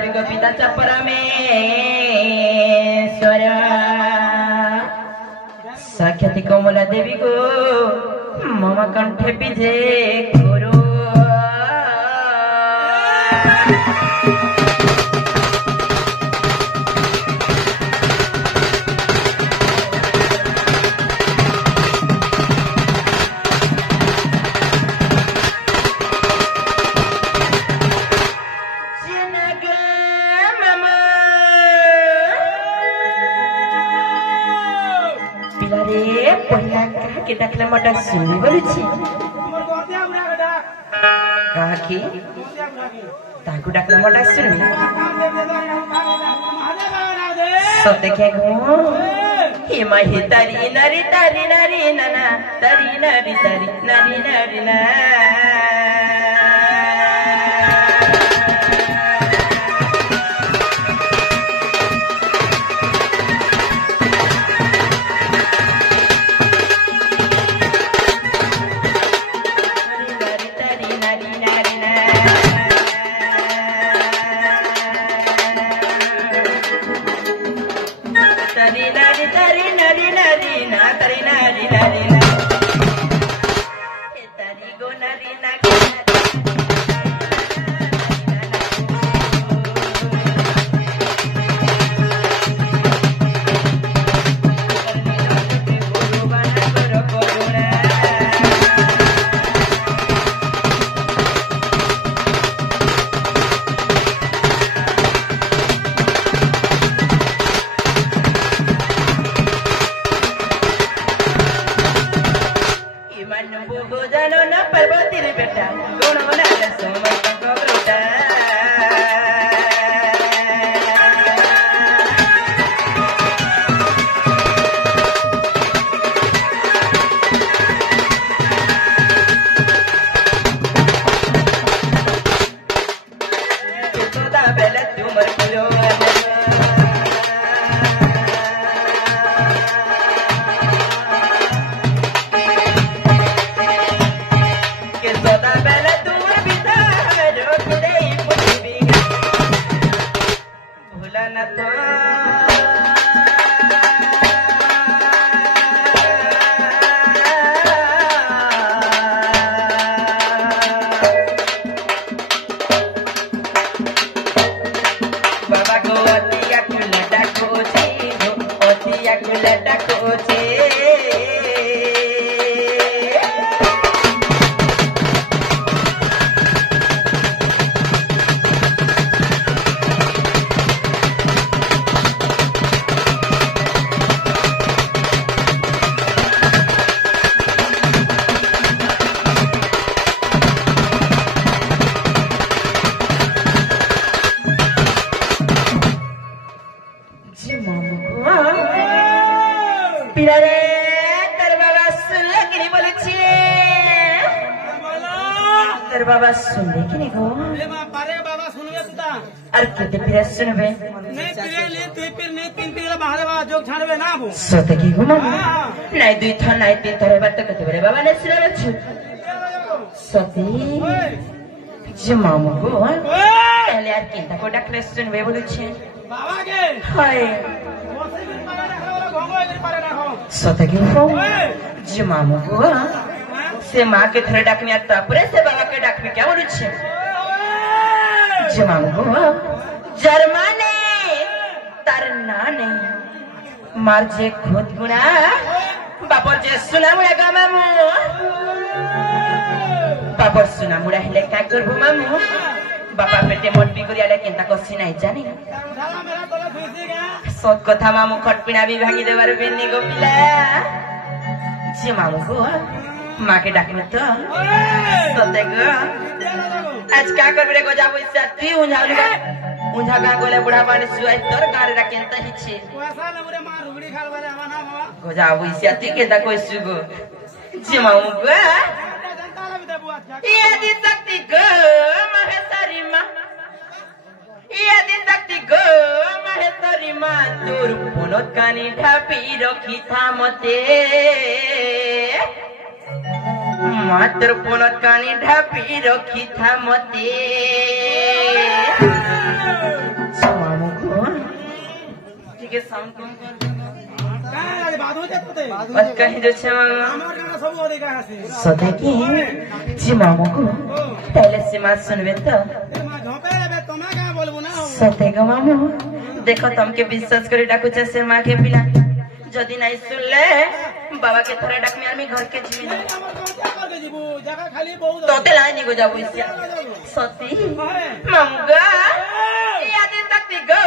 देवी को पिता च परमेश्वर साक्षात कमला देवी को मम कंठे विधे गुरु के डाकला मटा सुनी बोलुछि कहा कि ताकू डाकला मटा सुनी सते के गो हे माही तारी नारी नाना तारी नारी ना बाबा सुन ले कि नहीं गो बाबा सुनिए अरे कितने फिर सुनबे नहीं फिर नहीं तीन पिला बाहर बाबा जोक छाड़बे ना वो सते की गो नहीं दुई थन नहीं तीन थरे बात कते बरे बाबा ने सिरा छु सती जे मामू गो पहले यार किंता को डाकले सुनबे बोलु छे बाबा के हाय सते की गो जे मामू गो से माँ के थरे डाकनी आता पूरे से बाबा के डाकनी क्या बोलू छे जमाम गो जर्माने तरनाने मार जे खुद गुना बापर जे सुना मुड़ा गा मामू बापर सुना मुड़ा हेले क्या करबो मामू बापा पेटे मोट बिगुरी आले केंता कोसी नहीं जानी सत कथा मामू खटपिना भी भागी देबार बेनी गो पिला जे मामू गो माँ के डाकने तो सोते गो आज क्या कर बरे गोजा बुइसा तू उंझा गा गोले बुढ़ा पानी सुआई तोर गारे डाकेन त हिछे वैसा न मुरे मां रुगड़ी खाल वाले हमारा नाम गोजा बुइसा ती के ता कोई सुगो जिमाऊ गो ये दी शक्ति गो महेश्वरी मां ये दी शक्ति गो महेश्वरी मां तोर पुनोत कानी ढापी रखी था मते मात्र पुनः कानी ढापी रखी था मते मामू को ठीक है साउंड कम कर और कहीं जो छे सदे की जी मामू को पहले से मां सुनबे तो सते गो मामू देखो तुमके विश्वास करे डाकू से मां के पिला जदि नहीं सुनले बाबा के थोड़ा डाक में आर्मी घर के जीवी तोते लाई नहीं गो जाबो इससे सती मामू गा याद तक गो